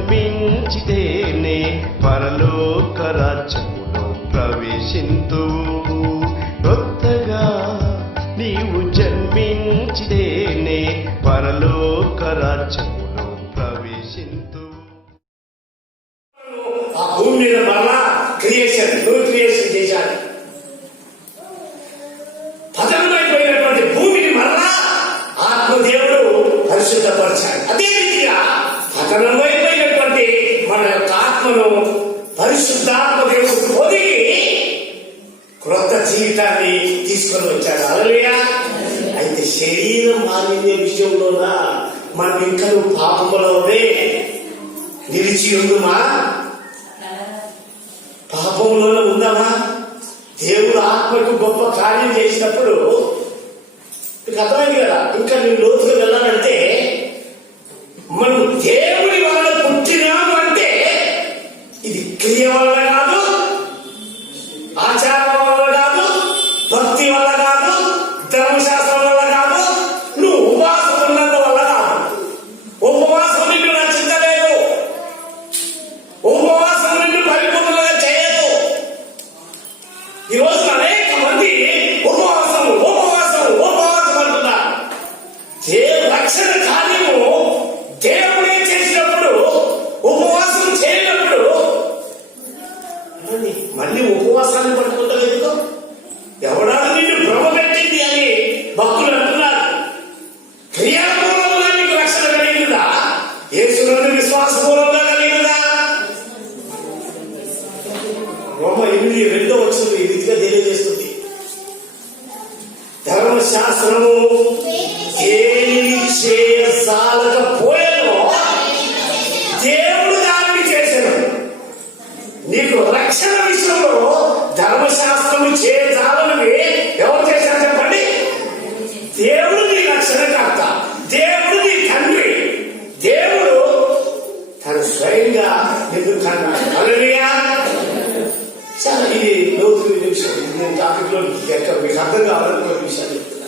జన్మించితేనే పరలోక రాజ్యములో ప్రవేశింతువు. కొత్తగా నీవు జన్మించితేనే పరలోక రాజ్యములో ప్రవేశింతువు. ఆ భూమి మీద మరలా క్రియేషన్ చేశాడు. పతనమైపోయినటువంటి భూమిని మరలా ఆత్మదేవుడు పరిశుద్ధపరిచాడు. అదే రీతిగా పతనమైపోయినటువంటి మన యొక్క ఆత్మను పరిశుద్ధాత్మదేవుడు పొదిగి క్రొత్త జీవితాన్ని తీసుకొని వచ్చాడు. హల్లెలూయా. అయితే శరీరం మాలిన్య విషయంలోన మనం ఇంకా పాపంలోనే నిలిచి ఉండుమా? పాపంలోనే ఉందామా? దేవుడు ఆత్మకు గొప్ప కార్యం చేసినప్పుడు మీకు అర్థమైంది కదా. ఇంకా నేను లోతుగా వెళ్ళాలంటే మనం దేవుడి వల్ల పుట్టినాము అంటే ఇది క్రియ వల్ల కాదు, ఆచారం వల్ల కాదు, భక్తి వల్ల కాదు, ధర్మశాస్త్రం వల్ల కాదు, నువ్వు ఉపవాసం ఉన్నందు వల్ల కాదు. ఉపవాసం నిన్ను నచ్చించలేదు, ఉపవాసం నిన్ను పరిపూర్ణంగా చేయదు. ఈరోజు అనేక మంది ఉపవాసం అంటున్నారు. రక్షణ కార్యము దేవుడే చేసినప్పుడు ఉపవాసం చేయనప్పుడు మళ్ళీ ఉపవాసాన్ని పట్టుకుంటలేదు. ఎవడాడు నిన్ను భ్రమ పెట్టింది అని భక్తులు అంటున్నారు. క్రియాపూర్వకంగా నీకు రక్షణ కలిగిందా? యేసునందు విశ్వాసపూర్వకంగా కలిగిందా? రోమ 8:2 ఈ రీతిగా తెలియజేస్తుంది. ధర్మశాస్త్రము దేనిని చేయసాలకపోయానో దేవుడు దానిని చేశాడు. నీకు రక్షణ విషయంలో ధర్మశాస్త్రము చేయజాలని ఎవరు చేశారు చెప్పండి? దేవుడు నీ రక్షణకర్త, దేవుడు నీ తండ్రి, దేవుడు తన స్వయంగా నిన్ను కన్నాడు. హల్లెలూయా. చాలా ఇది లోతు విషయం. నేను టాపిక్ లో మీకు అర్థం కావాలనుకున్న విషయాలు చెప్తున్నాను.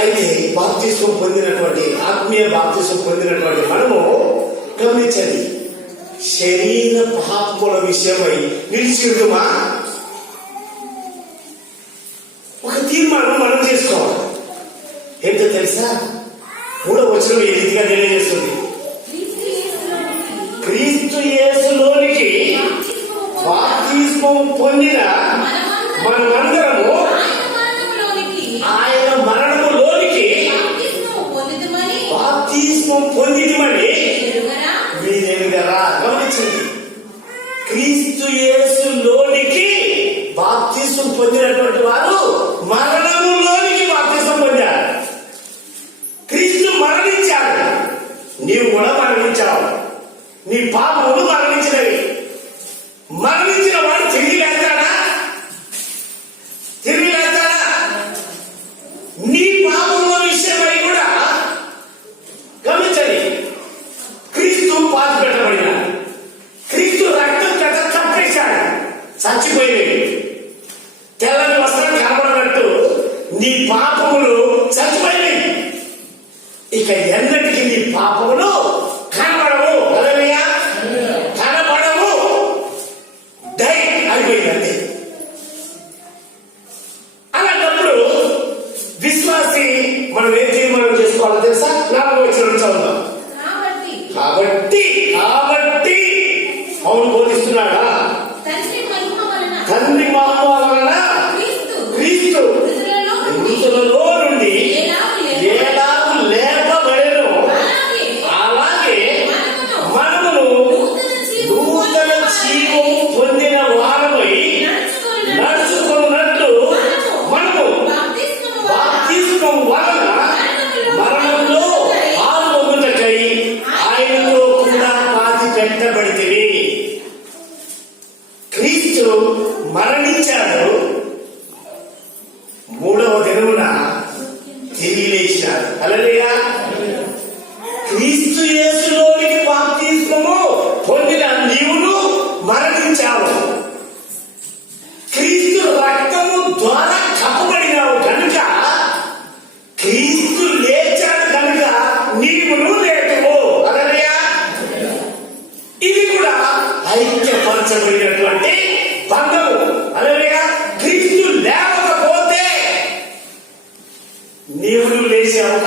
అయితే బాప్తిస్మం పొందినటువంటి ఆత్మీయ బాప్తిస్మం పొందినటువంటి మనము గమనించండి, శరీర పాపముల విషయమై నిలిచిడుమా? ఒక తీర్మానం మనం చేసుకోవాలి. ఏంటో తెలుసా? 3వ వచనం ఈ రీతిగా తెలియజేస్తుంది. క్రీస్తు యేసులోనికి బాప్తిస్మం పొందిన మనమందరము ఆయన మరణములోనికి బాప్తిస్మం పొందినమని మీరెరుగరా? గమనించండి, క్రీస్తు యేసులోనికి బాప్తిస్మం పొందినటువంటి వారు మరణములోనికి బాప్తిస్మం పొందారు. క్రీస్తు మరణించాడు, నీవు కూడా మరణించావు. నీ పాపములు మరణించినవి. మరణించిన వాడు తిరిగి లేస్తాడా? తిరిగి లేస్తాడా? నీ పాపముల విషయమై కూడా గమనించండి, క్రీస్తు పాతి పెట్టబడినాడు. క్రీస్తు రక్తం కథ కప్పేశాడు. చచ్చిపోయినవి తెల్లని వస్త్రం కనబడినట్టు నీ పాపములు చచ్చిపోయినవి. ఇక ఎన్నటికీ నీ పాపములు కనబడవు. కనబడవు. డై అయిపోయిందండి. అలాంటప్పుడు విశ్వాసి మనం ఏం తీర్మానం చేసుకోవాలో తెలుసా? 4వ వచనం చదువుదాం. కాబట్టి అవును బోధిస్తున్నాడా? తండ్రి మహిమ వలన క్రీస్తు మృతులలో నుండి ఎలాగూ లేపబడెను, అలాగే మనమును నూతన జీవము పొందిన వారమై నడుచుకున్నట్లు మనము బాప్తిస్మం వలన మరణంలో పాల్గొనుటకై ఆయనతో కూడా పాతి పెట్టబడితిమి. క్రీస్తు మరణించాడు, 3వ దినమున తిరిగి లేచాడు. హల్లెలూయా. క్రీస్తు యేసులోనికి బాప్తిస్మము పొందిన నీవును మరణించావు. క్రీస్తు రక్తము ద్వారా కప్పబడినావు కనుక క్రీస్తు లేచాడు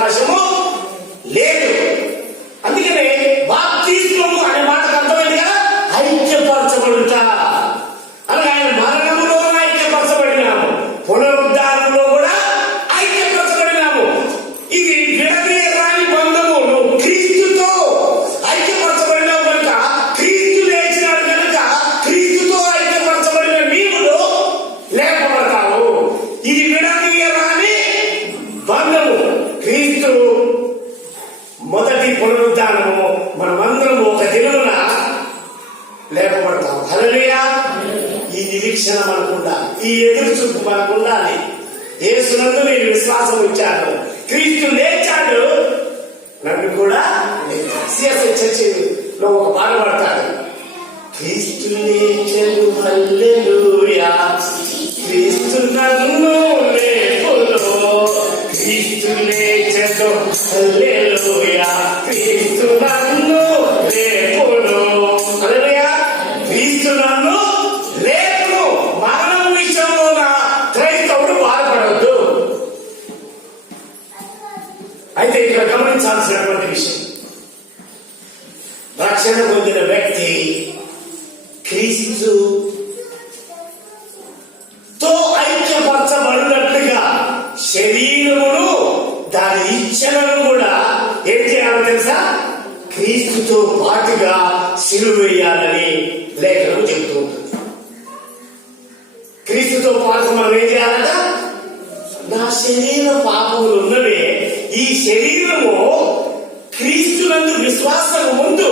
అవకాశము లేదు. అందుకనే బాప్తిస్మము అనే మాటకు అర్థమైంది కదా, ఐక్యపరచబడుట అనగా ఆయన మరణములో ఐక్యపరచబడినాము, పునరుద్ధానంలో కూడా ఐక్యపరచబడినాము. ఇది విడదీయరాని బంధము. నువ్వు క్రీస్తుతో ఐక్యపరచబడినావు కనుక, క్రీస్తు లేచినాడు కనుక క్రీస్తుతో ఐక్యపరచబడిన నీవు లేపబడతావు. ఇది విడదీయరాని బంధము. క్రీస్తు మొదటి పునరుద్ధానము మనమందరము ఒక దినమున లేపబడతాం. హల్లెలూయా. ఈ నిరీక్షణ మనకు ఉండాలి, ఈ ఎదురు చూపు మనకు ఉండాలి. యేసునందు నేను విశ్వాసం ఉంచాను, క్రీస్తు లేచాడు, నన్ను కూడా సిఎస్ఐ చర్చిలో ఒక పాట పడతాడు. క్రీస్తు లేచెను హల్లెలూయా, క్రీస్తు నన్ను లేపును, క్రీస్తు లేచెను హల్లెలూయా, క్రీస్తు నన్ను లేపును. హల్లెలూయా. క్రీస్తు నన్ను లేపును. మరణం విషయంలో క్రైస్తవుడు బాధపడవద్దు. అయితే ఇక్కడ గమనించాల్సినటువంటి విషయం, రక్షణ పొందిన వ్యక్తి క్రీస్తుతో ఐక్యపరచబడినట్లుగా శరీరమును దాని ఇచ్ఛలను కూడా ఏం చేయాలో తెలుసా, క్రీస్తుతో పాటుగా సిలువ వేయాలని లేఖనం చెబుతూ ఉంటుంది. క్రీస్తుతో పాటు మనం ఏం చేయాలట, నా శరీర పాపములు ఉన్నవే, ఈ శరీరము క్రీస్తునందు విశ్వాసం ముందు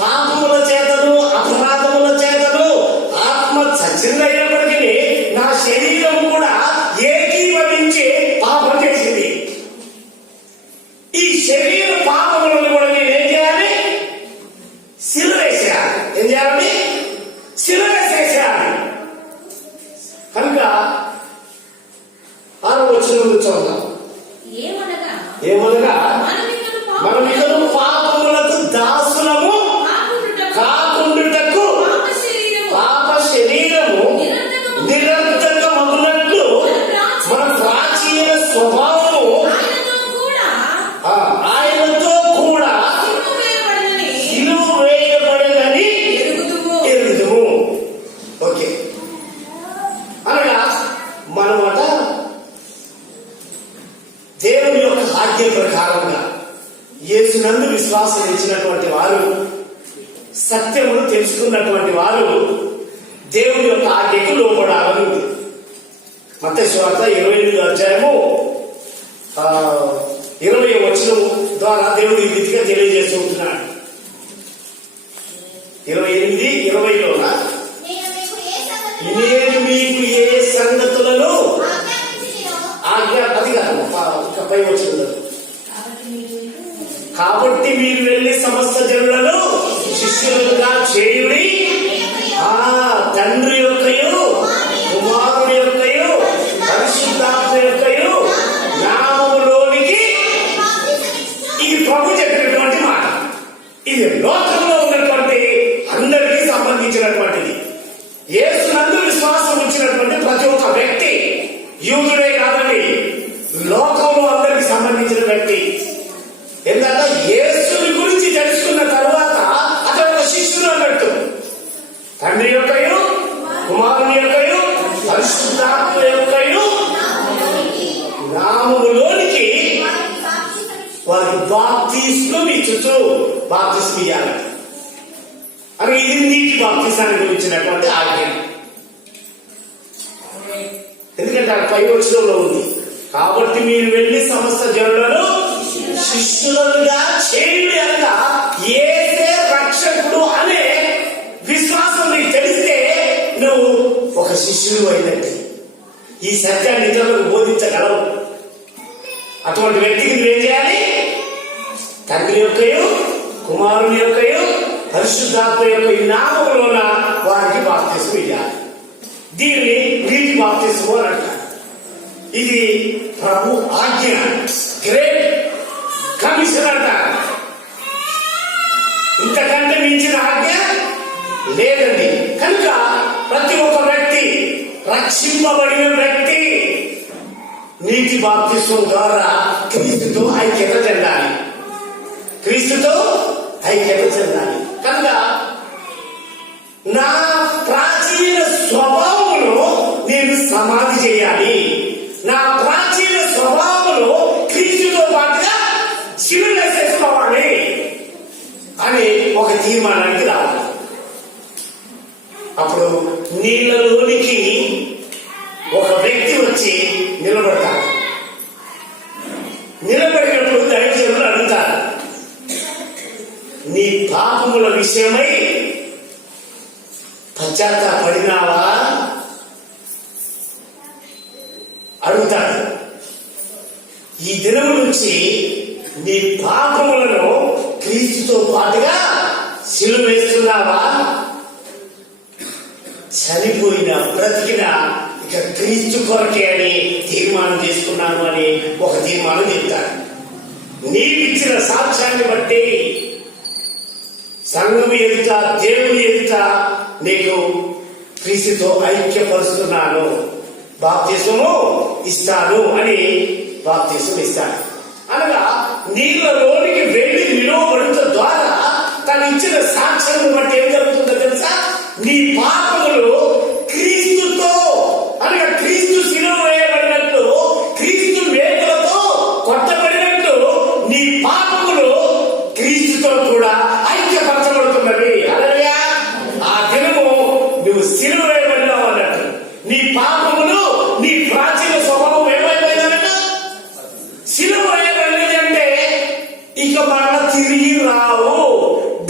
పాపముల చేతను అపరాధముల చేతను ఆత్మ చచ్చినప్పటికీ నా శరీరం కూడా ఏకీభవించి పాపం చేసింది. ఈ శరీర పాపములను కూడా నేను ఏం చేయాలి, సిలువ వేసేయాలి. ఏం చేయాలి, సిలువ వేసేయాలి. కనుక 6వ వచనం చూద్దాం. ఏమనగా మనం ఇతను పాపములకు దాసులము కాకుండుటకు పాప శరీరము నిరర్ధకమగునట్లు మన ప్రాచీన స్వభావము ఆయనతో కూడా సిలువ వేయబడదని ఎరుగుదుము. ఓకే. అనగా మనమాట దేవుని యొక్క ఆజ్ఞ ప్రకారంగా యేసునందు విశ్వాసం ఇచ్చినటువంటి వారు, సత్యమును తెలుసుకున్నటువంటి వారు దేవుని యొక్క ఆజ్ఞకు లోబడాలని ఉంది. మత్తయి సువార్త 28వ అధ్యాయము 20వ వచనం ద్వారా దేవుడు ఈ రీతిగా తెలియజేస్తూ ఉంటున్నాడు. 28:20లోన నేను మీకు ఏ సంగతులను అది కాదు, ఇంకా పై వచ్చిన కాబట్టి మీరు వెళ్ళి సమస్త జనులను శిష్యులుగా చేయుడి, తండ్రి యొక్కయు కుమారుడి యొక్కయు పరిశుద్ధాత్మ యొక్కయు నామములోనికి. ఇది ప్రభు చెప్పినటువంటి మాట. ఇది లోకంలో ఉన్నటువంటి అందరికీ సంబంధించినటువంటిది. యేసునందు విశ్వాసం ఉంచినటువంటి ప్రతి ఒక్క వ్యక్తి, యూదుడే కాదండి, లోకంలో అందరికి సంబంధించిన వ్యక్తి. ఎందుకంటే యేసుని గురించి తెలుసుకున్న తరువాత అతను ఒక శిష్యుడు అన్నట్టు. తండ్రి యొక్కయు కుమారుని యొక్కయు పరిశుద్ధాత్మ యొక్కయు నామములోనికి వారి బాప్తిస్మం ఇచ్చుతూ బాప్తిస్మం ఇయ్యాలి. అని ఇది నీటి బాప్తిసాన్ని గురించినటువంటి ఆజ్ఞ. ఎందుకంటే ఆ పై వచనంలో ఉంది, కాబట్టి మీరు వెళ్ళి సమస్త జనులను శిష్యులుగా చేయండి అనగా యేసే రక్షకుడు అనే విశ్వాసం నీకు తెలిస్తే నువ్వు ఒక శిష్యుడు అయినట్టు. ఈ సత్యాన్ని ఇతరులకు బోధించగలవు. అటువంటి వ్యక్తికి నువ్వేం చేయాలి, తండ్రి యొక్కయు కుమారుని యొక్కయు పరిశుద్ధాత్మ యొక్క ఈ నామములోన వారికి బాప్తిస్మం ఇవ్వాలి. దీన్ని నీటి బాప్తిస్మం అని అంటారు. ఇది ప్రభు ఆజ్ఞ, గ్రేట్ కమిషన్ అంటారు. ఇంతకంటే మించిన ఆజ్ఞ లేదండి. కనుక ప్రతి ఒక్క వ్యక్తి, రక్షింపబడిన వ్యక్తి నీటి బాప్తిస్మం ద్వారా క్రీస్తుతో ఐక్యత చెందాలి. క్రీస్తుతో ఐక్యత చెందాలి. కనుక నా ప్రాచీన స్వభావమును నేను సమాధి చేయాలి. నా ప్రాచీన స్వభావమును క్రీస్తుతో పాటుగా శిలువేసేసుకోవాలి అని ఒక తీర్మానానికి రావాలి. అప్పుడు నీళ్ళలోనికి ఒక వ్యక్తి వచ్చి నిలబడతాడు. నిలబడినప్పుడు దైవజనులు అడుగుతారు, నీ పాపముల విషయమై పశ్చాత్తాపడినావా అడుగుతాడు. ఈ దినం నుంచి నీ పాపములను క్రీస్తుతో పాటుగా సిలువ వేస్తున్నావా? చనిపోయిన బ్రతికిన ఇక క్రీస్తు కొరకే అని తీర్మానం చేసుకున్నాను అని ఒక తీర్మానం చెప్తాడు. నీవిచ్చిన సాక్ష్యాన్ని బట్టి సంఘము ఎదుట, దేవుని ఎదుట నీకు క్రీస్తుతో ఐక్యపరుస్తున్నాను, బాప్తిసము ఇస్తాను అని బాప్తిసం ఇస్తాడు. అనగా నీళ్ళలోనికి వెళ్ళి నిలవబడుట ద్వారా తను ఇచ్చిన సాక్ష్యం బట్టి ఏం జరుగుతుందో తెలుసా? నీ పాపములు క్రీస్తుతో అనగా క్రీస్తు శిలువ వేయబడినట్లు, క్రీస్తు వేగులతో కొట్టబడినట్లు నీ పాపములు క్రీస్తుతో కూడా ఐక్యపరచబడుతున్నవి. హల్లెలూయా! ఆ దినము నువ్వు శిలువ వేయబడినావు అన్నట్టు నీ పాపములు, నీ ప్రాచీన స్వభావం ఏమైపోయిందన్నట్టు శిలువ వేయబడినది అంటే ఇక మరణ తిరిగి రావు.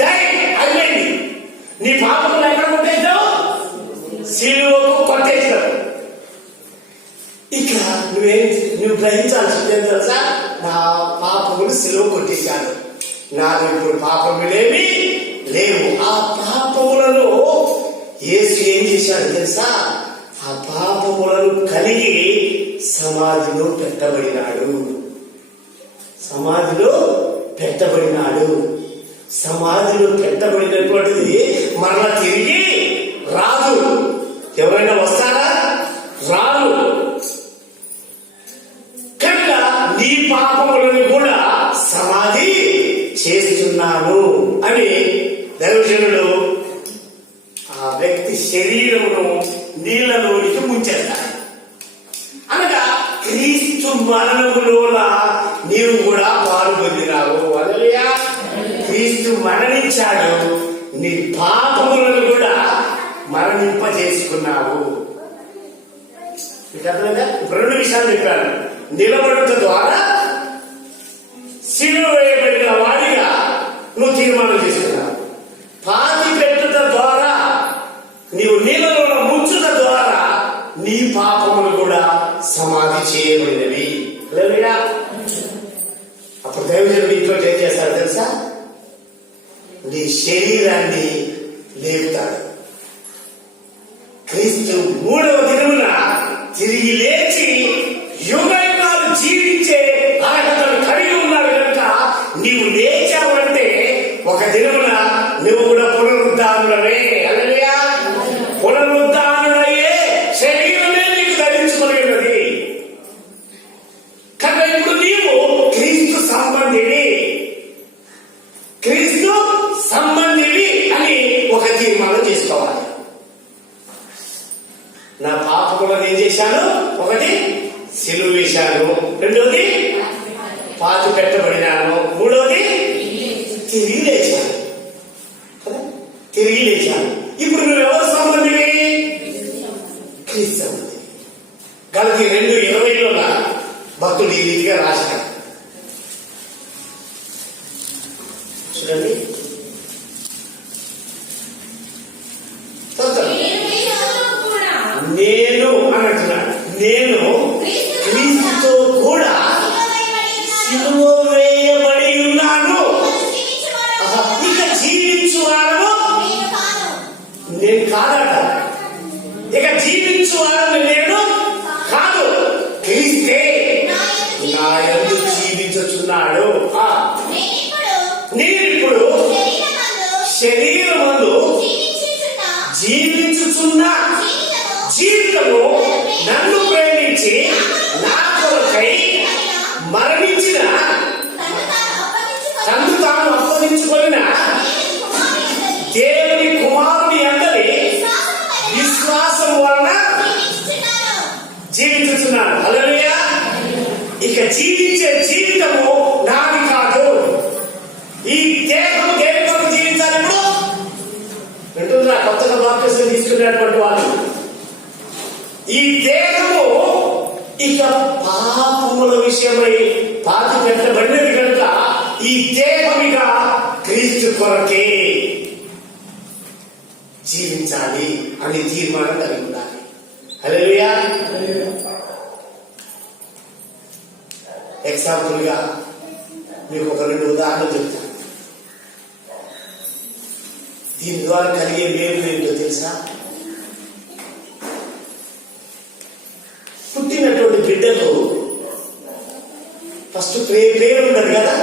డై అయిపోయింది. నీ పాపములు ఎక్కడ కొట్టేసావు? శిలువకు కొట్టేసావు. ఇక నువ్వు గ్రహించాల్సింది ఏం తెలుసా? నా పాపములు శిలువ కొట్టేశాను, నాకు ఇప్పుడు పాపములేమి లేవు. ఆ పాపములను యేసు ఏం చేశాడు తెలుసా? ఆ పాపములను కలిగి సమాధిలో పెట్టబడినాడు. సమాధిలో పెట్టబడినాడు. సమాధిలో పెట్టబడినటువంటిది మరలా తిరిగి రాదు. ఎవరైనా వస్తారా? రాదు. కనుక నీ పాపములను కూడా సమాధి చేస్తున్నాను అని దైవజనుడు ఆ వ్యక్తి శరీరమును నీళ్ళలోనికి ముంచేస్తాడు. అనగా క్రీస్తు మరణములోన నీవు కూడా పాల్గొందినావు. హల్లెలూయా! క్రీస్తు మరణించాడు, నీ పాపములను కూడా మరణింపజేసుకున్నావు. మీకు అర్థమైందా? రెండు విషయాలు చెప్పాను. నిలబడుట ద్వారా శిలువ వేయబడిన వాడిగా నువ్వు తీర్మానం చేసుకున్నావు. పాతి పెట్టుట ద్వారా, నీవు నీళ్ళలో ముంచుట ద్వారా నీ పాపములు కూడా సమాధి చేయబడినవి. హల్లెలూయా! అప్పుడు దైవజనుడు ఇంట్లో ఏం చేస్తాడు తెలుసా? నీ శరీరాన్ని లేపుతాడు. క్రీస్తు మూడవ దినమున తిరిగి లేచి యుగాలు జీవించే అర్హతను కలిగి ఉన్నాడు కనుక నీవు లేచావంటే ఒక దినమున నువ్వు కూడా పునరుద్ధానుడవే. హల్లెలూయా! పునరుద్ధానుడయ్యే శరీరమే నీకు ధరించుకునేది. కనుక ఇప్పుడు నీవు క్రీస్తు సంబంధిని, క్రీస్తు సంబంధిని అని ఒక తీర్మానం చేసుకోవాలి. నా పాపములను ఏం చేశాను? ఒకటి సిలువ వేశాను, రెండోది పాతి పెట్టబడినాను, మూడోది తిరిగి లేచాను. తిరిగి లేచాను. ఇప్పుడు నువ్వు ఎవరు సంబంధివి? క్రీస్తు సంబంధి. గలతీ 2:20 భక్తుడు ఈ రీతిగా రాశాడు. చూడండి, నేను అంటున్నాడు, నేను క్రీస్తుతో కూడా సిలువ వేయబడి ఉన్నాను. ఇక జీవించువాడను నేను కాదట. ఇక జీవించువాడను నేను కాదు, క్రీస్తే నా యందు జీవించుచున్నాడు. నేనిప్పుడు శరీరమందు జీవించుచున్న జీవితము నన్ను ప్రేమించి నా కొరకై మరణించిన చెప్తున్నటువంటి వారు. ఈ దేహము ఇక పాపముల విషయమై పాతి పెట్టబడినది కనుక ఈ దేహమిగా క్రీస్తు కొరకే జీవించాలి అని తీర్మానం కలిగి ఉండాలి. హల్లెలూయా. ఎగ్జాంపుల్ గా మీకు ఒక 2 ఉదాహరణలు చెప్తాను. దీని ద్వారా కలిగే మేలు ఏంటో తెలుసా? పుట్టినటువంటి బిడ్డకు ఫస్ట్ పేరు ఉండదు కదా,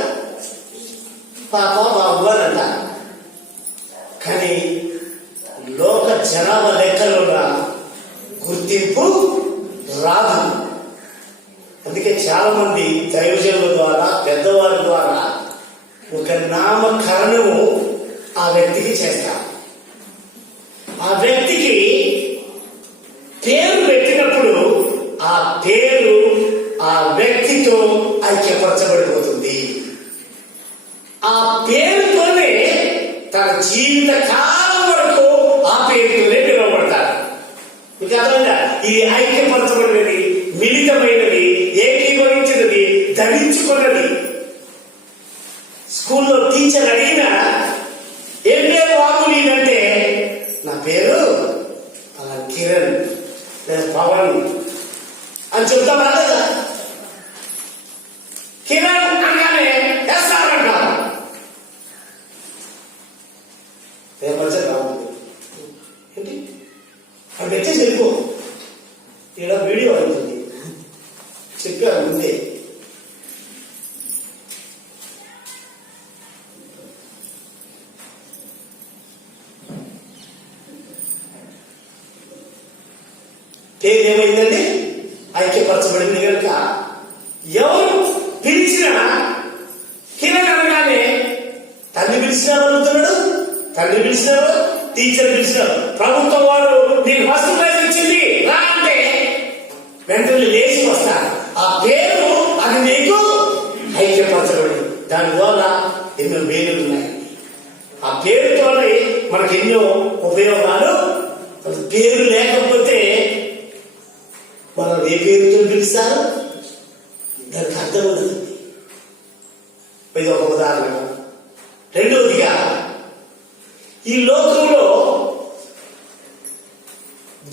పాప బాబు అని అంటారు. కానీ లోక జనాభా లెక్కలో గుర్తింపు రాదు. అందుకే చాలా మంది దైవజనుల ద్వారా పెద్దవారి ద్వారా ఒక నామకరణము ఆ వ్యక్తికి చేస్తారు. ఆ వ్యక్తికి పేరు పెట్టినప్పుడు ఆ పేరు ఆ వ్యక్తితో ఐక్యపరచబడిపోతుంది. ఆ పేరుతోనే తన జీవిత కాలం వరకు ఆ పేరుతోనే పిలువబడతారు. మీకు అర్థమైందా? ఇది ఐక్యపరచబడినది, మిళితమైనది, ఏకీభవించినది, ధరించుకున్నది. స్కూల్లో టీచర్ అడిగినా ఏం పేరు బాబు నీదంటే, నా పేరు అలా కిరణ్ లేదా పవన్ అని చెప్తాం రాలేదా? కిరణ్ అనగానే వేస్తారంటారు. రేపరిచే రావాలి ఏంటి అది పెట్టేసి వెళ్ళిపో. ఇలా వీడియో అవుతుంది చెప్పారు ముందే. పేరు ఏమైందండి? ఐక్యపరచబడింది కనుక ఎవరు పిలిచినా కిరణ్ అనగానే తల్లి పిలిచినా అడుగుతున్నాడు, తండ్రి పిలిచినారు, టీచర్ పిలిచినారు, ప్రభుత్వం వారు నీకు ఫస్ట్ ప్రైజ్ ఇచ్చింది రా అంటే వెంటనే లేచి వస్తారు. ఆ పేరు అది నీకు ఐక్యపరచబడింది. దాని ద్వారా ఎన్నో మేలులు ఉన్నాయి. ఆ పేరుతోనే మనకు ఎన్నో ఉపయోగాలు. పేరు లేకపోతే మనం ఏ పేరుతో పిలుస్తారు దానికి అర్థం ఉండదు. ఇది ఒక ఉదాహరణ. రెండవదిగా ఈ లోకంలో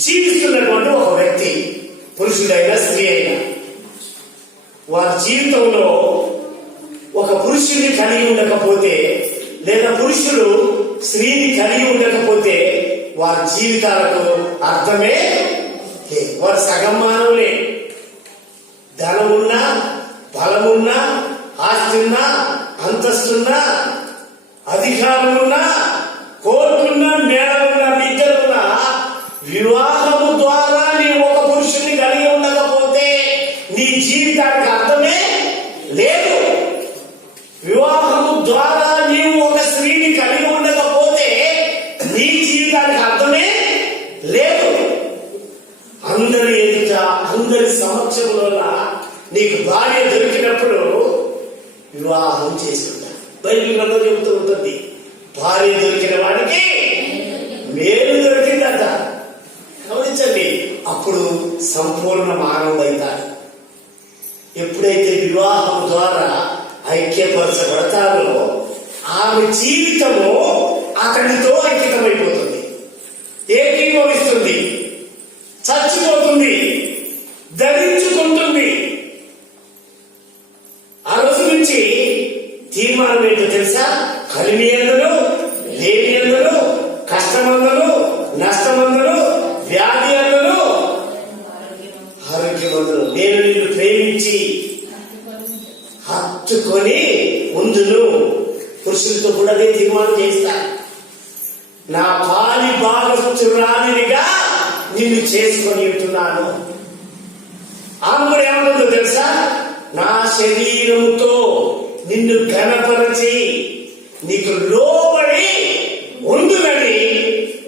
జీవిస్తున్నటువంటి ఒక వ్యక్తి, పురుషుడైనా స్త్రీ అయినా, వారి జీవితంలో ఒక పురుషుడిని కలిగి ఉండకపోతే లేదా పురుషుడు స్త్రీని కలిగి ఉండకపోతే వారి జీవితాలకు అర్థమే లేదు. వారు సగం మానవులే. ధనమున్నా, బలమున్నా, ఆస్తున్నా, అంతస్తున్నా, అధికారమున్నా, కోర్టున్నా, మేడలున్నా, బిడ్డలున్నా, వివాహము ద్వారా నీవు ఒక పురుషుని కలిగి ఉండకపోతే నీ జీవితానికి అర్థమే లేదు. వివాహము ద్వారా నీవు ఒక స్త్రీని కలిగి ఉండకపోతే నీ జీవితానికి అర్థమే లేదు. అందరి ఎదుట, అందరి సమక్షంలో నీకు భార్య దొరికినప్పుడు వివాహం చేసుకుంటా. బైబిల్ గ్రంథం చెబుతూ ఉంటుంది, భార్య దొరికిన వాడికి మేలు దొరికిందట. గమనించండి, అప్పుడు సంపూర్ణ మానవుడైతాడు. ఎప్పుడైతే వివాహం ద్వారా ఐక్యపరచబడతారో ఆమె జీవితము అతనితో అంకితమైపోతుంది, ఏకీభవిస్తుంది, చచ్చిపోతుంది, ధరించుకుంటుంది. ఆ రోజు నుంచి తీర్మానం ఏంటో తెలుసా? కలిమి ఎందును, లేమి ఎందును, కష్టమందును, నష్టమందును, వ్యాధి అందును, ఆరోగ్యమందును నేను నిన్ను ప్రేమించి హత్తుకొని ముందును. పురుషులతో కూడా అదే తీర్మానం చేస్తాను. నా పాలి భాగస్తురాలినిగా నిన్ను చేసుకొని ఉంటున్నాను. ఆమె కూడా ఏమంటుందో తెలుసా? నా శరీరముతో నిన్ను ఘనపరచి నీకు లోబడి ఉండునని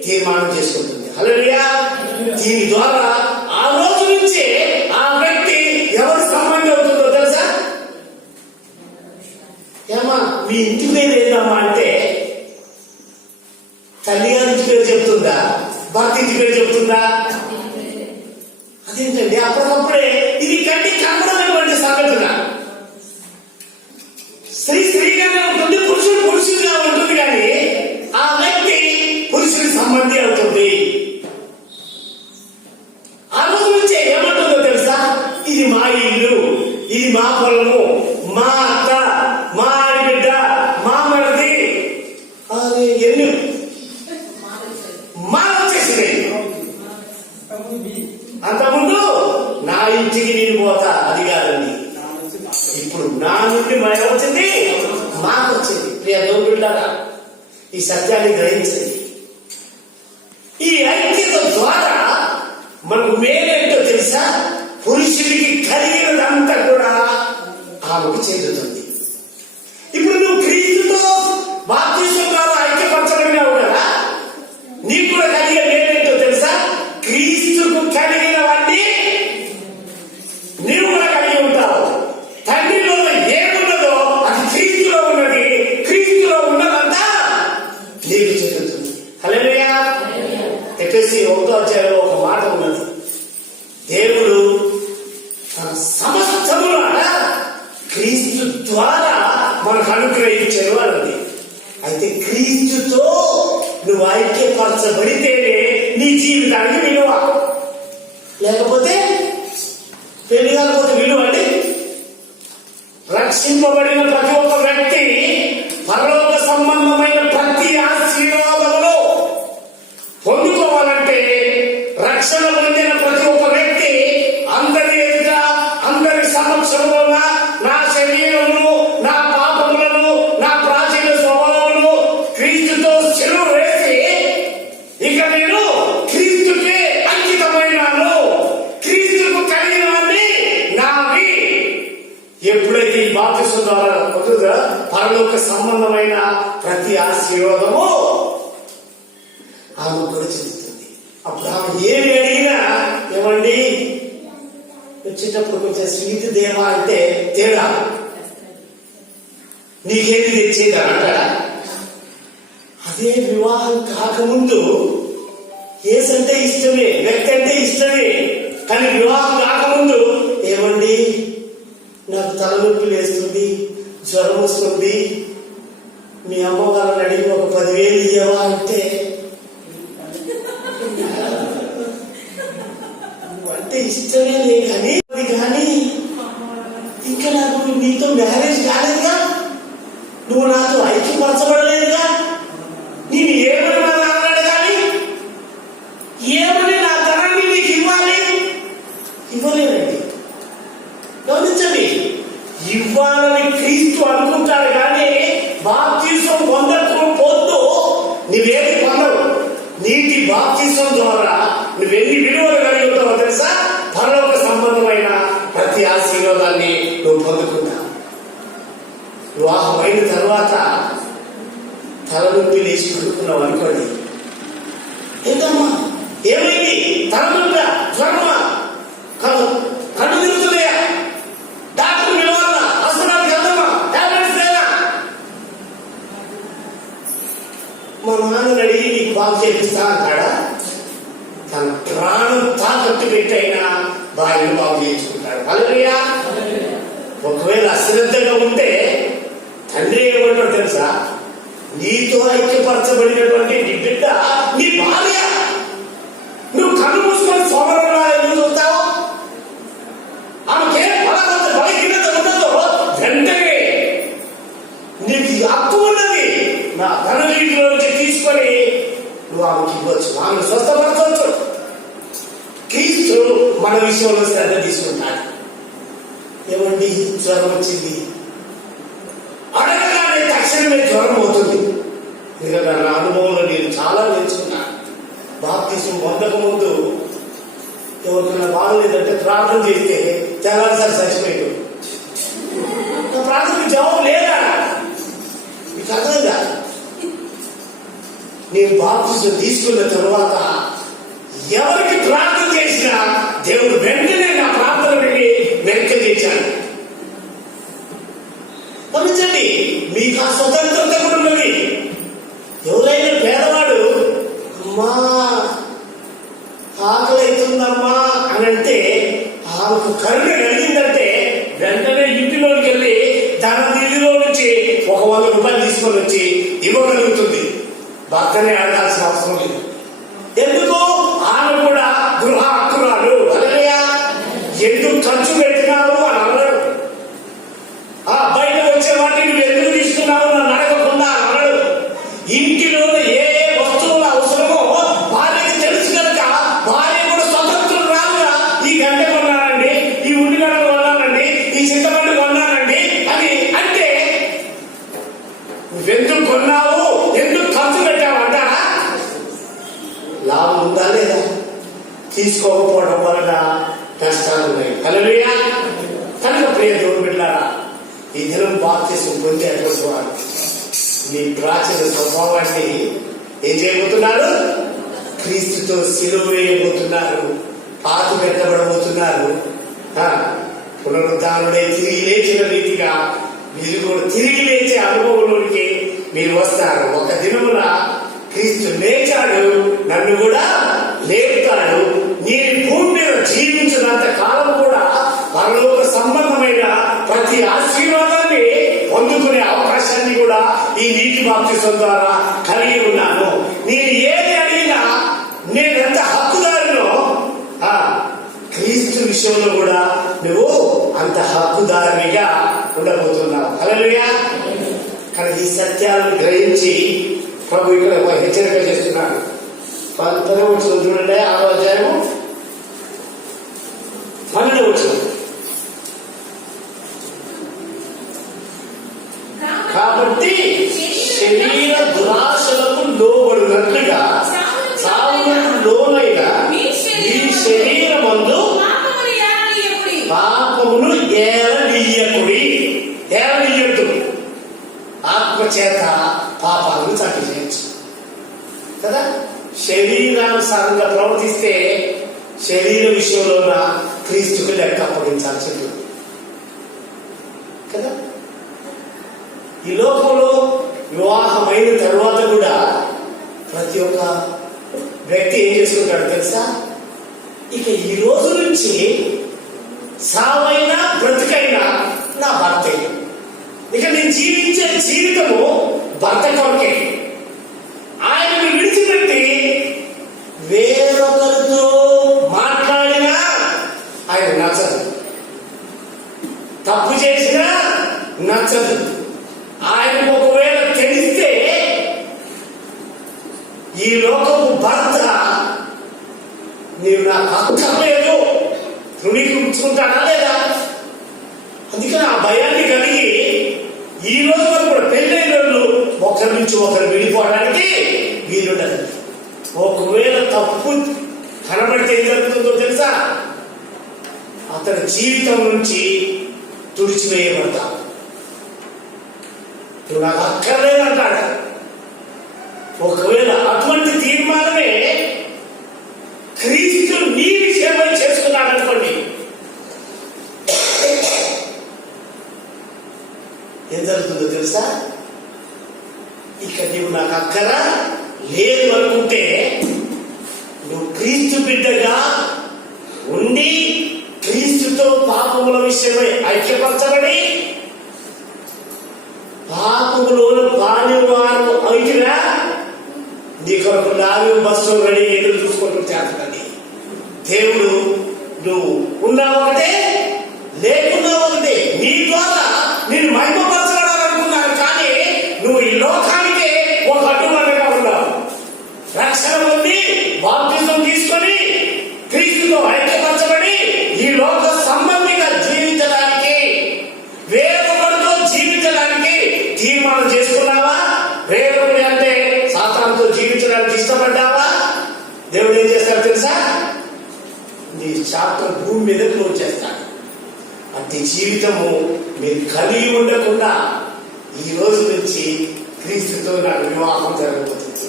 తీర్మానం చేసుకుంటుంది. హల్లెలూయా. దీని ద్వారా ఆ రోజు నుంచే ఆ వ్యక్తి ఎవరు సంబంధం అవుతుందో తెలుసా? ఏమా మీ ఇంటి పేరు ఏందమ్మా అంటే తల్లి గారి ఇంటి పేరు చెప్తుందా? భర్త ఇంటి పేరు చెప్తుందా? అదేంటండి అప్పటికప్పుడే ఇది కంటి కనబడనటువంటి సంఘటన. స్త్రీ స్త్రీగానే ఉంటుంది, పురుషుడు పురుషుడిగా ఉంటుంది, కానీ ఆ వ్యక్తి పురుషుడి సంబంధి అవుతుంది. ఆ రోజు నుంచే ఏమంటుందో తెలుసా? ఇది మా ఇల్లు, ఇది మా పొలము, మా అత్త, మా ఆడబిడ్డ, మా మరిది. అది ఎన్ని మా వచ్చేసినాయి. అంతకుముందు నా ఇంటికి నేను పోతా, అది కాదండి. ఇప్పుడు నా నుండి మా వచ్చింది, మాకు వచ్చింది. ప్రియ దేవుడులారా, ఈ సత్యాన్ని గ్రహించండి. ఈ ఐక్యత ద్వారా మనకు మేలేంటో తెలుసా? పురుషుడికి కలిగినదంతా కూడా ఆమెకు చెందుతుంది. ఇప్పుడు నువ్వు క్రీస్తుతో బాప్తిస్మం ద్వారా ఐక్యపరచబడినావు కదా, నీకు కూడా కలిగే మేలేంటో తెలుసా? క్రీస్తుకు కలిగినవన్నీ నీవు కూడా కలిగి ఉంటావు. తండ్రిలో ఏమున్నదో అది క్రీస్తులో ఉన్నది, క్రీస్తులో ఉన్నదంతా నీకు చెందుతుంది. హల్లెలూయా. ఎఫెసీ 1వ అధ్యాయంలో ఒక మాట ఉన్నది. దేవుడు తన సమస్తమును క్రీస్తు ద్వారా మనకు అనుగ్రహించారు అన్నది. అయితే క్రీస్తుతో నువ్వు ఐక్యపరచబడితేనే నీ జీవితానికి విలువ. లేకపోతే పెళ్లి కాకపోతే విలువ అండి. రక్షింపబడిన ప్రతి ఒక్క వ్యక్తి పరలోక సంబంధమైన ప్రతి ఆశీర్వాదములు పొందుకోవాలంటే, రక్షణ పొందిన ప్రతి ఒక్క వ్యక్తి అందరి ఎదుట, అందరి సమక్షంలో నా శరీరమును, నా పాపములను, నా ప్రాచీన స్వభావమును క్రీస్తుతో సిలువ వేసి ఇక నేను క్రీస్తుకే అంకితమైనాను, క్రీస్తుకు కలిగినవన్నీ నావి. ఎప్పుడైతే ఈ బాప్తిస్మం ద్వారా పొందుతుందో పరలోక సంబంధమైన ప్రతి ఆశీర్వాదము ఆమె కూడా చెందుతుంది. అప్పుడు ఆమె ఏమి అడిగినా, ఏమండి వచ్చేటప్పుడు కొంచెం స్వీట్ దేవా అంటే తేడా, నీకేది తెచ్చేది అని అంటాడా? అదే వివాహం కాకముందు ఏసంటే ఇష్టమే, వ్యక్తి అంటే ఇష్టమే. కానీ వివాహం కాకముందు ఏమండి నాకు తలనొప్పి లేస్తుంది, జ్వరం వస్తుంది, మీ అమ్మగారిని అడిగి ఒక 10,000 ఇయ్యవా అంటే అంటే ఇష్టమే లే. కానీ ఇంకా నాకు నీతో మ్యారేజ్ కాలేదుగా, నువ్వు నాతో ఐక్యపరచబడలేదుగా, నేను ఏమని నా అన్నాడు, కానీ ఏమని నా ధనాన్ని నీకు ఇవ్వలేనండి. గమనించండి, ఇవ్వాలని క్రీస్తు అనుకుంటాడు, కానీ బాప్తిస్మం పొందు నువ్వేది పొందవు. నీటి బాప్తిస్మం ద్వారా నువ్వెన్ని విలువలు కలిగి ఉంటావో తెలుసా? పరలోక సంబంధమైన ప్రతి ఆశీర్వాదాన్ని నువ్వు పొందుకుంటావు. వివాహం అయిన తర్వాత తలనొప్పి లేచి పడుకున్నావు అనుకోండి, ఏంటమ్మా ఏమైంది? తలనొప్పి, జ్వరమా, కళ్ళు తిరుగుతున్నాయా, డాక్టర్ పిలవాలా, హాస్పిటల్కి వెళ్దామా, టాబ్లెట్స్ లేదా? మా నాన్నని అడిగి నీకు బాగు చేపిస్తా అంటాడా? తన ప్రాణం తాకట్టు పెట్టైనా భార్యను బాగు చేయించుకుంటాడు. హల్లెలూయా. ఒకవేళ అశ్రద్ధగా ఉంటే తండ్రి ఏమంటాడు తెలుసా? నీతో ఐక్యపరచబడినటువంటి నీ బిడ్డ నీ భార్య, నువ్వు కన్ను మూసుకొని సోమరంగా ఎందుకు చూస్తావు? ఆమెకే బలహీనత ఉండదు, వెంటనే నీకు హక్కు ఉన్నది, నా ధన వీటిలోంచి తీసుకొని నువ్వు ఆమెకి ఇవ్వచ్చు, ఆమెను స్వస్థపరచవచ్చు. క్రీస్తు మన విషయంలో శ్రద్ధ తీసుకుంటాడు. ఏమండి జ్వరం వచ్చింది అడగగానే తక్షణమే జ్వరం పోతుంది. ఎందుకంటే నా అనుభవంలో నేను చాలా నేర్చుకున్నాను. బాప్తిస్మం పొందక ముందు ఎవరికైనా బాగలేదంటే ప్రార్థన చేస్తే తెల్లారిసారి చచ్చిపోయాడు. నా ప్రార్థనకు జవాబు లేదా? మీకు అర్థం కాదు. నేను బాప్తిస్మం తీసుకున్న తరువాత ఎవరికి ప్రార్థన చేసినా దేవుడు వెంటనే నా ప్రార్థన పెట్టి వెనక్కి తెచ్చాడు. గమనించండి, మీకు ఆ స్వతంత్రత కూడా ఉన్నది. ఎవరైనా పేదవాడు అమ్మా కరుణ కలిగిందంటే వెంటనే ఇంటిలోకి వెళ్ళి తన నిధిలో నుంచి ఒక 100 రూపాయలు తీసుకొని వచ్చి ఇవ్వగలుగుతుంది. భర్తనే అడగాల్సిన అవసరం లేదు. ఎందుకు? ఆమె కూడా గృహ హక్కురాలు. హల్లెలూయా. ఎందుకు ఖర్చు పెట్టినావు అని అన్నాడు. బయట వచ్చే వాటిని నువ్వు ఎందుకు తీసుకున్నావు నన్ను అడగకుండా అన్నాడు. ఇంటిలో ఏ వస్తువుల అవసరమో భార్యకి తెలుసు కనుక భార్య కూడా స్వతంత్రం రాదుగా, ఈ గంట కొన్నానండి, ఈ ఉల్లిగడ్డ కొన్నానండి, ఈ చింతపండు కొన్నానండి అని అంటే నువ్వెందుకు కొన్నావు, ఎందుకు ఖర్చు పెట్టావు అంటారా? లాభం ఉందా లేదా? తీసుకోకపోవడం వలన నష్టాలు ఉన్నాయి. హల్లెలూయా. కనుక ప్రియ దేవుని బిడ్డలారా, ఈ దినం బాప్తిసం పొందే అటువంటి వారు మీ ప్రాచీన స్వభావాన్ని ఏం చేయబోతున్నారు? క్రీస్తుతో సిలువ వేయబోతున్నారు, పాతి పెట్టబడబోతున్నారు. పునరుద్ధానుడై తిరిగి లేచిన రీతిగా మీరు కూడా తిరిగి లేచే అనుభవంలోనికి మీరు వస్తారు. ఒక దినమున క్రీస్తు లేచాడు, నన్ను కూడా లేపుతాడు. నేను భూమి మీద జీవించినంత కాలం కూడా పరలోక సంబంధమైన ప్రతి ఆశీర్వాదాన్ని పొందుకునే అవకాశాన్ని కూడా ఈ నీటి బాప్తిసం ద్వారా కలిగి ఉన్నాను. నేను ఏది అడిగినా నేను ఎంత హక్కుదారినో క్రీస్తు విషయంలో కూడా నువ్వు అంత హక్కుదారిగా ఉండబోతున్నావు. హల్లెలూయా. కానీ ఈ సత్యాలను గ్రహించి ప్రభు ఇక్కడ ఒక హెచ్చరిక చేస్తున్నాడు. 12వ చూడండి, 6వ అధ్యాయము 12వ వచనం. కాబట్టి శరీర దురాశలకు లోబడినట్లుగా సావులకు లోనైన మీ శరీరమందు పాపమును ఏలనీయకుడి. ఏలనీయద్దు. ఆత్మ చేత పాపాలను చట్టు చేయొచ్చు కదా. శరీరానుసారంగా ప్రవర్తిస్తే శరీర విషయంలో క్రీస్తుకు లెక్క అప్పగించాల్సి ఉంటుంది కదా. ఈ లోకంలో వివాహమైన తర్వాత కూడా ప్రతి ఒక్క వ్యక్తి ఏం చేసుకుంటాడు తెలుసా? ఇక ఈ రోజు నుంచి సావైనా బ్రతికైనా నా భర్తే. ఇక నేను జీవించే జీవితము భర్త కొరకే. ఆయనను విడిచిపెట్టి వేరొకరితో మాట్లాడినా ఆయన నచ్చదు, తప్పు చేసినా నచ్చదు. ఆయనకు ఒకవేళ తెలిస్తే ఈ లోకపు భర్త నీవు నాకు అక్కర్లేదు ధృవీకరించుకుంటాడా లేదా? అందుకని ఆ భయాన్ని కలిగి ఈ రోజు వరకు కూడా పెళ్ళైన వాళ్ళు ఒకరి నుంచి ఒకరు విడిపోవడానికి వీలుండదు. ఒకవేళ తప్పు కనబడితే ఏం జరుగుతుందో తెలుసా? అతని జీవితం నుంచి తుడిచివేయబడతా. నువ్వు నాకు అక్కర్లేదు అంటాడు. ఒకవేళ అటువంటి తీర్మానమే క్రీస్తు నీ విషయమై చేసుకున్నాడు అనుకోండి, ఏం జరుగుతుందో తెలుసా? ఇక నీవు నాకు అక్కర లేదు అనుకుంటే నువ్వు క్రీస్తు బిడ్డగా ఉండి క్రీస్తుతో పాపముల విషయమై ఐక్యపరచబడి పాపములోను పానివారు అయినా నీ కొరకు నాలుగు బస్సు రెడీ ఎదురు చూసుకుంటూ చేస్తాను. దేవుడు నువ్వు ఉన్నావు ఒకటే, లేకున్నా ఒకటే. నీ ద్వారా నేను మహిమపరచాలనుకున్నాను, కానీ నువ్వు ఈ లోకానికే ఒక అడ్డుమనగా ఉన్నావు. రక్షణ పొంది బాప్తిజం తీసుకొని క్రీస్తుతో ఐక్యపరచబడి ఈ లోక సంబంధిగా జీవించడానికి, వేరొకరితో జీవించడానికి తీర్మానం చేసుకున్నావా? వేరొకరి అంటే సాతానుతో జీవించడానికి ఇష్టపడ్డావా? దేవుడు ఏం చేస్తాడు తెలుసా? నీ చాప్టర్ భూమి మీద క్లోజ్ చేస్తాడు. అట్టి జీవితము మీరు కలిగి ఉండకుండా ఈ రోజు నుంచి క్రీస్తుతో నాకు వివాహం జరగబోతుంది.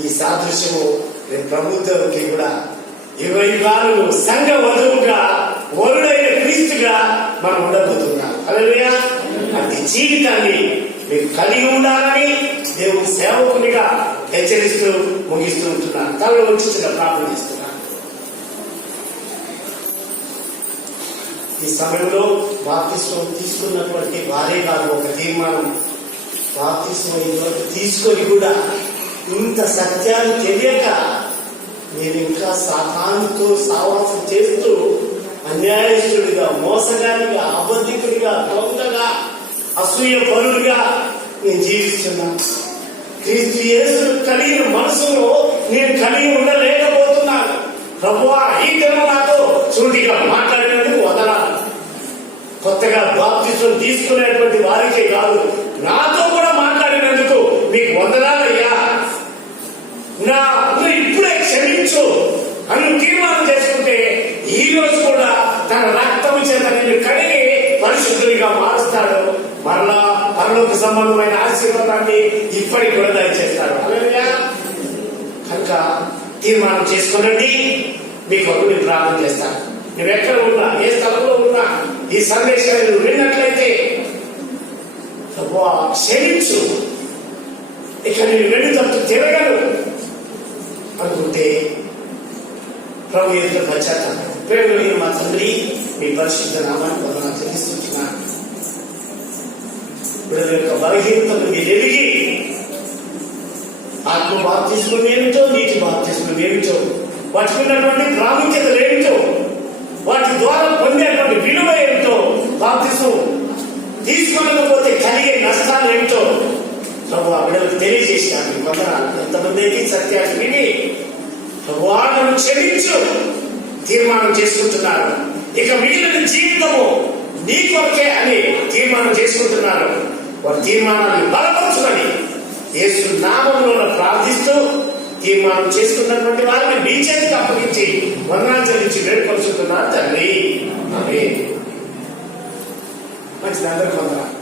ఈ సాదృశ్యము రేపు ప్రభుత్వానికి కూడా 24 సంఘ వధువుగా వరుడైన క్రీస్తుగా మనం ఉండబోతున్నాం. హల్లెలూయా. అట్టి జీవితాన్ని మీరు కలిగి ఉండాలని దేవుని సేవకునిగా హెచ్చరిస్తూ ముగిస్తూ ఉంటున్నాను. తనలో వచ్చి ప్రార్థన చేస్తున్నాను. ఈ సమయంలో బాప్తిస్మం తీసుకున్నటువంటి వారే కాదు, ఒక తీర్మానం. బాప్తిస్మం ఇంతవరకు తీసుకొని కూడా ఇంత సత్యాలు తెలియక నేను ఇంకా సాతానుతో సావాసం చేస్తూ అన్యాయస్తుడిగా, మోసగాడిగా, అబద్ధికుడిగా, దొంగగా, అసూయ పరుడుగా నేను జీవిస్తున్నాను. క్రీస్తు యేసు కలిగిన మనసులో నేను కలిగి ఉండలేకపోతున్నాను. ప్రభువా, ఈ దినం నాతో సూటిగా మాట్లాడినందుకు వదనాలు. కొత్తగా బాప్తిస్మం తీసుకునేటువంటి వారికే కాదు, నాతో కూడా మాట్లాడినందుకు మీకు వందనాలయ్యా. నువ్వు ఇప్పుడే క్షమించు అని తీర్మానం చేసుకుంటే ఈ రోజు కూడా తన రక్తం చేత నిన్ను కడిగి పరిశుద్ధుడిగా మారుస్తాడు. మరలా పరలోక సంబంధమైన ఆశీర్వాదాన్ని ఇప్పటికి కూడా దయచేస్తాడు. హల్లెలూయా. కనుక తీర్మానం చేసుకోనండి. మీకు నేను ప్రార్థన చేస్తాను. నువ్వు ఎక్కడ ఉన్నా, ఏ స్థలంలో ఉన్నా, ఈ సందేశాన్ని నువ్వు విన్నట్లయితే క్షమించు, ఇక నేను వెళ్ళు తప్పు తిరగను అనుకుంటే ప్రభు ఎదుట పశ్చాత్తాపం. ప్రేమలో మా తండ్రి, మీ పరిశుద్ధ నామాన్ని వందనాలు చెల్లిస్తున్నాను. వీళ్ళ యొక్క బలహీనతను మీరు ఎదిగి ఆత్మ బాప్తిస్మం ఏమిటో, నీటి బాప్తిస్మం ఏమిటో, వాటికి ఉన్నటువంటి ప్రాముఖ్యతలు ఏమిటో, వాటి ద్వారా పొందేటువంటి విలువ ఏమిటో, బాప్తిస్మం తీసుకోలేకపోతే కలిగే నష్టాలు ఏమిటో ప్రభు ఆ బిడ్డలకు తెలియజేసినాడు. వందనాలు. ఎంతమంది అయితే సత్యాన్ని విని ప్రభువాను క్షమించు తీర్మానం చేసుకుంటున్నారు. ఇక మిగిలిన జీవితము నీ కొరకే అని తీర్మానం చేసుకుంటున్నారు. వారి తీర్మానాన్ని బలపరచుకొని యేసు నామములో ప్రార్థిస్తూ తీర్మానం చేసుకున్నటువంటి వారిని మీ చేతికి అప్పగించి వందనాలు చెల్లించి వేడుకొలుచుతున్నారు తండ్రి. ఆమేన్. మంచిది, అందరికీ వందనాలు.